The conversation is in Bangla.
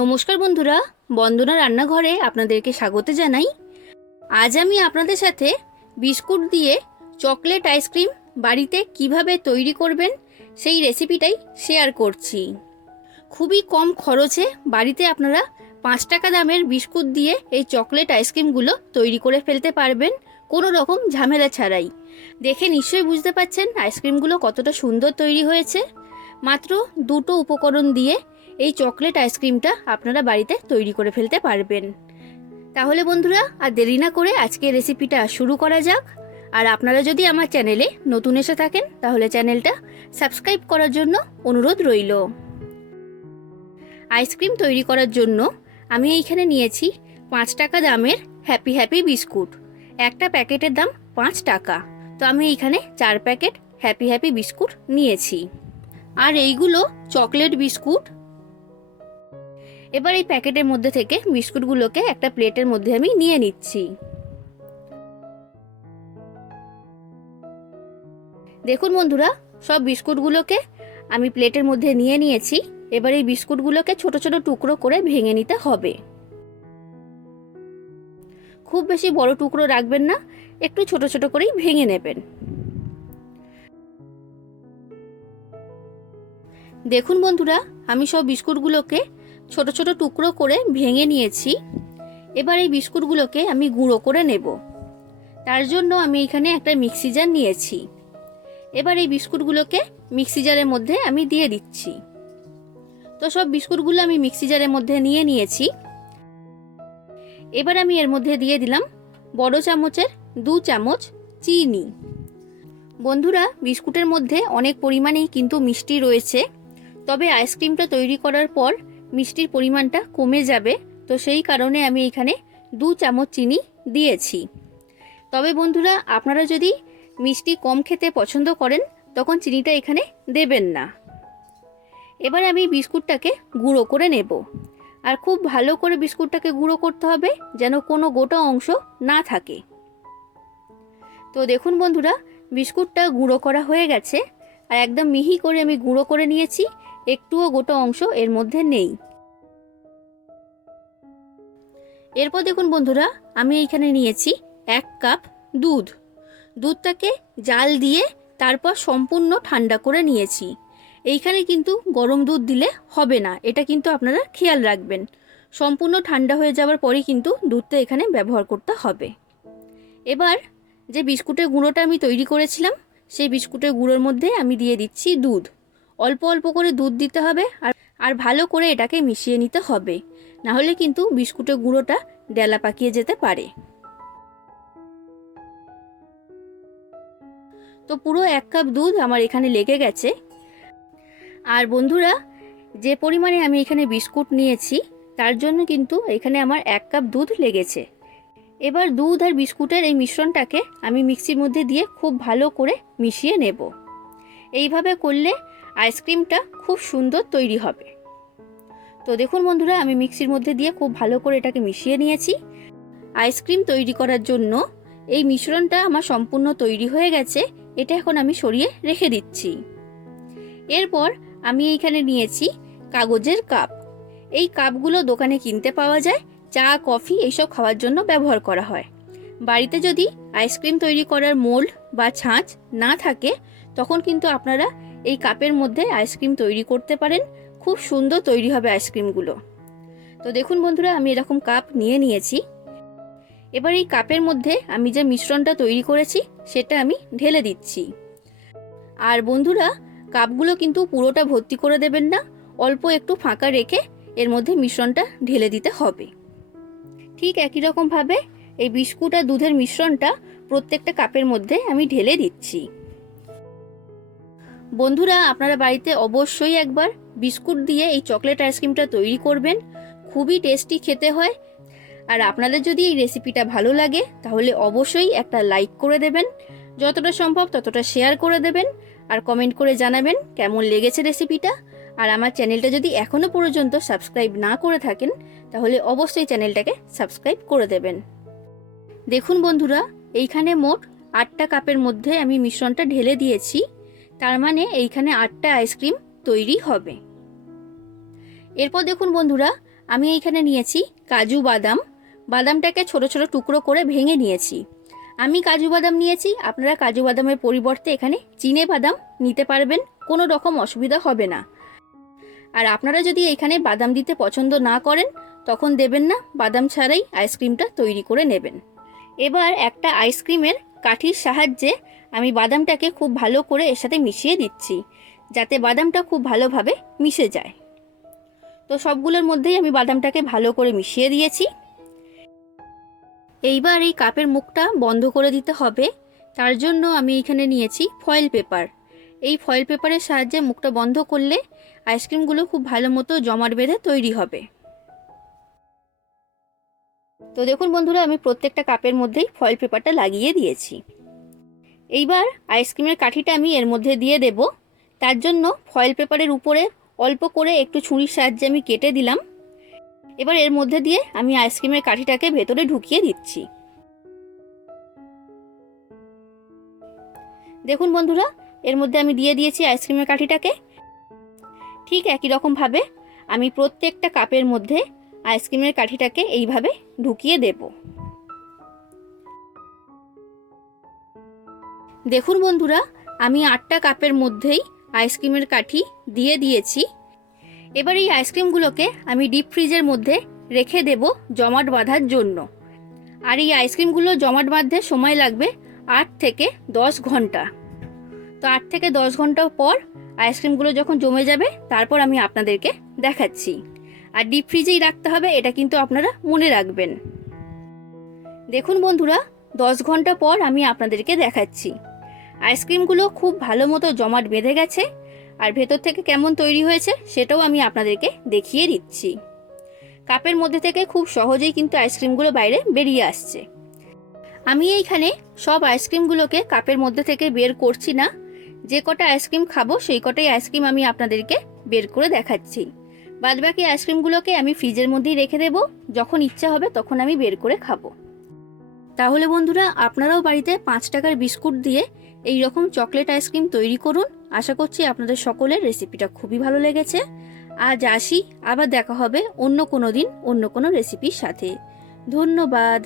নমস্কার বন্ধুরা, বন্দনা রান্নাঘরে আপনাদেরকে স্বাগত জানাই। আজ আমি আপনাদের সাথে বিস্কুট দিয়ে চকলেট আইসক্রিম বাড়িতে কিভাবে তৈরি করবেন সেই রেসিপিটাই শেয়ার করছি। খুবই কম খরচে বাড়িতে আপনারা 5 টাকা দামের বিস্কুট দিয়ে এই চকলেট আইসক্রিমগুলো তৈরি করে ফেলতে পারবেন কোনো রকম ঝামেলা ছাড়াই। দেখে নিশ্চয়ই বুঝতে পারছেন আইসক্রিমগুলো কতটা সুন্দর তৈরি হয়েছে। মাত্র দুটো উপকরণ দিয়ে এই চকলেট আইসক্রিমটা আপনারা বাড়িতে তৈরি করে ফেলতে পারবেন। তাহলে বন্ধুরা আর দেরি না করে আজকে রেসিপিটা শুরু করা যাক। আর আপনারা যদি আমার চ্যানেলে নতুন এসে থাকেন তাহলে চ্যানেলটা সাবস্ক্রাইব করার জন্য অনুরোধ রইল। আইসক্রিম তৈরি করার জন্য আমি এইখানে নিয়েছি 5 টাকা দামের হ্যাপি হ্যাপি বিস্কুট। একটা প্যাকেটের দাম 5 টাকা, তো আমি এইখানে 4 প্যাকেট হ্যাপি হ্যাপি বিস্কুট নিয়েছি। আর এইগুলো চকলেট বিস্কুট। এবার এই প্যাকেটের মধ্যে থেকে বিস্কুটগুলোকে একটা প্লেটের মধ্যে আমি নিয়ে নিচ্ছি। দেখুন বন্ধুরা, সব বিস্কুটগুলোকে আমি প্লেটের মধ্যে নিয়ে নিয়েছি। এবার এই বিস্কুটগুলোকে ছোট ছোট টুকরো করে ভেঙে নিতে হবে। খুব বেশি বড় টুকরো রাখবেন না, একটু ছোট ছোট করেই ভেঙে নেবেন। দেখুন বন্ধুরা, আমি সব বিস্কুটগুলোকে ছোট ছোট টুকরো করে ভেঙে নিয়েছি। এবার এই বিস্কুটগুলোকে আমি গুঁড়ো করে নেব। তার জন্য আমি এখানে একটা মিক্সি জার নিয়েছি। এবার এই বিস্কুটগুলোকে মিক্সি জারের মধ্যে আমি দিয়ে দিচ্ছি। তো সব বিস্কুটগুলো আমি মিক্সি জারের মধ্যে নিয়ে নিয়েছি। এবার আমি এর মধ্যে দিয়ে দিলাম বড় চামচের 2 চামচ চিনি। বন্ধুরা, বিস্কুটের মধ্যে অনেক পরিমাণেই কিন্তু মিষ্টি রয়েছে, তবে আইসক্রিমটা তৈরি করার পর মিষ্টির পরিমাণটা কমে যাবে, তো সেই কারণে আমি এখানে 2 চামচ চিনি দিয়েছি। তবে বন্ধুরা, আপনারা যদি মিষ্টি কম খেতে পছন্দ করেন তখন চিনিটা এখানে দেবেন না। এবার আমি বিস্কুটটাকে গুঁড়ো করে নেব। আর খুব ভালো করে বিস্কুটটাকে গুঁড়ো করতে হবে যেন কোনো গোটা অংশ না থাকে। তো দেখুন বন্ধুরা, বিস্কুটটা গুঁড়ো করা হয়ে গেছে আর একদম মিহি করে আমি গুঁড়ো করে নিয়েছি, একটুও গোটা অংশ এর মধ্যে নেই। এরপর দেখুন বন্ধুরা, আমি এইখানে নিয়েছি 1 কাপ দুধ। দুধটাকে জাল দিয়ে তারপর সম্পূর্ণ ঠান্ডা করে নিয়েছি। এইখানে কিন্তু গরম দুধ দিলে হবে না, এটা কিন্তু আপনারা খেয়াল রাখবেন। সম্পূর্ণ ঠান্ডা হয়ে যাওয়ার পরেই কিন্তু দুধটা এখানে ব্যবহার করতে হবে। এবার যে বিস্কুটের গুঁড়োটা আমি তৈরি করেছিলাম সেই বিস্কুটের গুঁড়োর মধ্যে আমি দিয়ে দিচ্ছি দুধ। অল্প অল্প করে দুধ দিতে হবে আর ভালো করে এটাকে মিশিয়ে নিতে হবে, না হলে কিন্তু বিস্কুটের গুঁড়োটা ডেলা পাকিয়ে যেতে পারে। তো পুরো 1 কাপ দুধ আমার এখানে লেগে গেছে। আর বন্ধুরা, যে পরিমাণে আমি এখানে বিস্কুট নিয়েছি তার জন্য কিন্তু এখানে আমার 1 কাপ দুধ লেগেছে। এবার দুধ আর বিস্কুটের এই মিশ্রণটাকে আমি মিক্সির মধ্যে দিয়ে খুব ভালো করে মিশিয়ে নেব। এইভাবে করলে আইসক্রিমটা খুব সুন্দর তৈরি হবে। তো দেখুন বন্ধুরা, আমি মিক্সির মধ্যে দিয়ে খুব ভালো করে এটাকে মিশিয়ে নিয়েছি। আইসক্রিম তৈরি করার জন্য এই মিশ্রণটা আমার সম্পূর্ণ তৈরি হয়ে গেছে। এটা এখন আমি সরিয়ে রেখে দিচ্ছি। এরপর আমি এইখানে নিয়েছি কাগজের কাপ। এই কাপগুলো দোকানে কিনতে পাওয়া যায়, চা কফি এইসব খাওয়ার জন্য ব্যবহার করা হয়। বাড়িতে যদি আইসক্রিম তৈরি করার মোল্ড বা ছাঁচ না থাকে তখন কিন্তু আপনারা এই কাপের মধ্যে আইসক্রিম তৈরি করতে পারেন। খুব সুন্দর তৈরি হবে আইসক্রিমগুলো। তো দেখুন বন্ধুরা, আমি এরকম কাপ নিয়ে নিয়েছি। এবার এই কাপের মধ্যে আমি যে মিশ্রণটা তৈরি করেছি সেটা আমি ঢেলে দিচ্ছি। আর বন্ধুরা, কাপগুলো কিন্তু পুরোটা ভর্তি করে দেবেন না, অল্প একটু ফাঁকা রেখে এর মধ্যে মিশ্রণটা ঢেলে দিতে হবে। ঠিক একই রকমভাবে এই বিস্কুট আর দুধের মিশ্রণটা প্রত্যেকটা কাপের মধ্যে আমি ঢেলে দিচ্ছি। বন্ধুরা, আপনারা বাড়িতে অবশ্যই একবার বিস্কুট দিয়ে এই চকলেট আইসক্রিমটা তৈরি করবেন। খুবই টেস্টি খেতে হয়। আর আপনাদের যদি এই রেসিপিটা ভালো লাগে তাহলে অবশ্যই একটা লাইক করে দেবেন, যতটা সম্ভব ততটা শেয়ার করে দেবেন, আর কমেন্ট করে জানাবেন কেমন লেগেছে রেসিপিটা। আর আমার চ্যানেলটা যদি এখনও পর্যন্ত সাবস্ক্রাইব না করে থাকেন তাহলে অবশ্যই চ্যানেলটাকে সাবস্ক্রাইব করে দেবেন। দেখুন বন্ধুরা, এইখানে মোট 8টা কাপের মধ্যে আমি মিশ্রণটা ঢেলে দিয়েছি, তার মানে এইখানে 8টা আইসক্রিম তৈরি হবে। এরপর দেখুন বন্ধুরা, আমি এইখানে নিয়েছি কাজু বাদাম। বাদামটাকে ছোট ছোট টুকরো করে ভেঙে নিয়েছি। আমি কাজু বাদাম নিয়েছি, আপনারা কাজু বাদামের পরিবর্তে এখানে চিনে বাদাম নিতে পারবেন, কোনো রকম অসুবিধা হবে না। আর আপনারা যদি এখানে বাদাম দিতে পছন্দ না করেন তখন দেবেন না, বাদাম ছাড়াই আইসক্রিমটা তৈরি করে নেবেন। এবার একটা আইসক্রিমের কাঠির সাহায্যে আমি বাদামটাকে খুব ভালো করে এর সাথে মিশিয়ে দিচ্ছি, যাতে বাদামটা খুব ভালোভাবে মিশে যায়। তো সবগুলোর মধ্যেই আমি বাদামটাকে ভালো করে মিশিয়ে দিয়েছি। এইবার এই কাপের মুখটা বন্ধ করে দিতে হবে। তার জন্য আমি এখানে নিয়েছি ফয়েল পেপার। এই ফয়েল পেপারের সাহায্যে মুখটা বন্ধ করলে আইসক্রিমগুলো খুব ভালো মতো জমাট বেঁধে তৈরি হবে। তো দেখুন বন্ধুরা, আমি প্রত্যেকটা কাপের মধ্যেই ফয়েল পেপারটা লাগিয়ে দিয়েছি। এইবার আইসক্রিমের কাঠিটা আমি এর মধ্যে দিয়ে দেব। তার জন্য ফয়েল পেপারের উপরে অল্প করে একটু ছুরির সাহায্যে আমি কেটে দিলাম। এবার এর মধ্যে দিয়ে আমি আইসক্রিমের কাঠিটাকে ভেতরে ঢুকিয়ে দিচ্ছি। দেখুন বন্ধুরা, এর মধ্যে আমি দিয়ে দিয়েছি আইসক্রিমের কাঠিটাকে। ঠিক একই রকমভাবে আমি প্রত্যেকটা কাপের মধ্যে আইসক্রিমের কাঠিটাকে এইভাবে ঢুকিয়ে দেব। দেখুন বন্ধুরা, আমি 8টা কাপের মধ্যেই আইসক্রিমের কাঠি দিয়ে দিয়েছি। এবার এই আইসক্রিমগুলোকে আমি ডিপ ফ্রিজের মধ্যে রেখে দেব জমাট বাঁধার জন্য। আর এই আইসক্রিমগুলো জমাট বাঁধতে সময় লাগবে 8 থেকে 10 ঘন্টা। তো 8 থেকে 10 ঘন্টা পর আইসক্রিমগুলো যখন জমে যাবে তারপর আমি আপনাদেরকে দেখাচ্ছি। আর ডিপ ফ্রিজেই রাখতে হবে, এটা কিন্তু আপনারা মনে রাখবেন। দেখুন বন্ধুরা, 10 ঘন্টা পর আমি আপনাদেরকে দেখাচ্ছি। আইসক্রিমগুলো খুব ভালো মতো জমাট বেঁধে গেছে, আর ভেতর থেকে কেমন তৈরি হয়েছে সেটাও আমি আপনাদেরকে দেখিয়ে দিচ্ছি। কাপের মধ্যে থেকে খুব সহজেই কিন্তু আইসক্রিমগুলো বাইরে বেরিয়ে আসছে। আমি এইখানে সব আইসক্রিমগুলোকে কাপের মধ্যে থেকে বের করছি না, যে কটা আইসক্রিম খাবো সেই কটাই আইসক্রিম আমি আপনাদেরকে বের করে দেখাচ্ছি। বাদবাকি আইসক্রিমগুলোকে আমি ফ্রিজের মধ্যেই রেখে দেব, যখন ইচ্ছা হবে তখন আমি বের করে খাবো। তাহলে বন্ধুরা, আপনারাও বাড়িতে 5 টাকার বিস্কুট দিয়ে এই রকম চকলেট আইসক্রিম তৈরি করুন। আশা করছি আপনাদের সকলের রেসিপিটা খুবই ভালো লেগেছে। আজ আসি, আবার দেখা হবে অন্য কোনো দিন অন্য কোনো রেসিপির সাথে। ধন্যবাদ।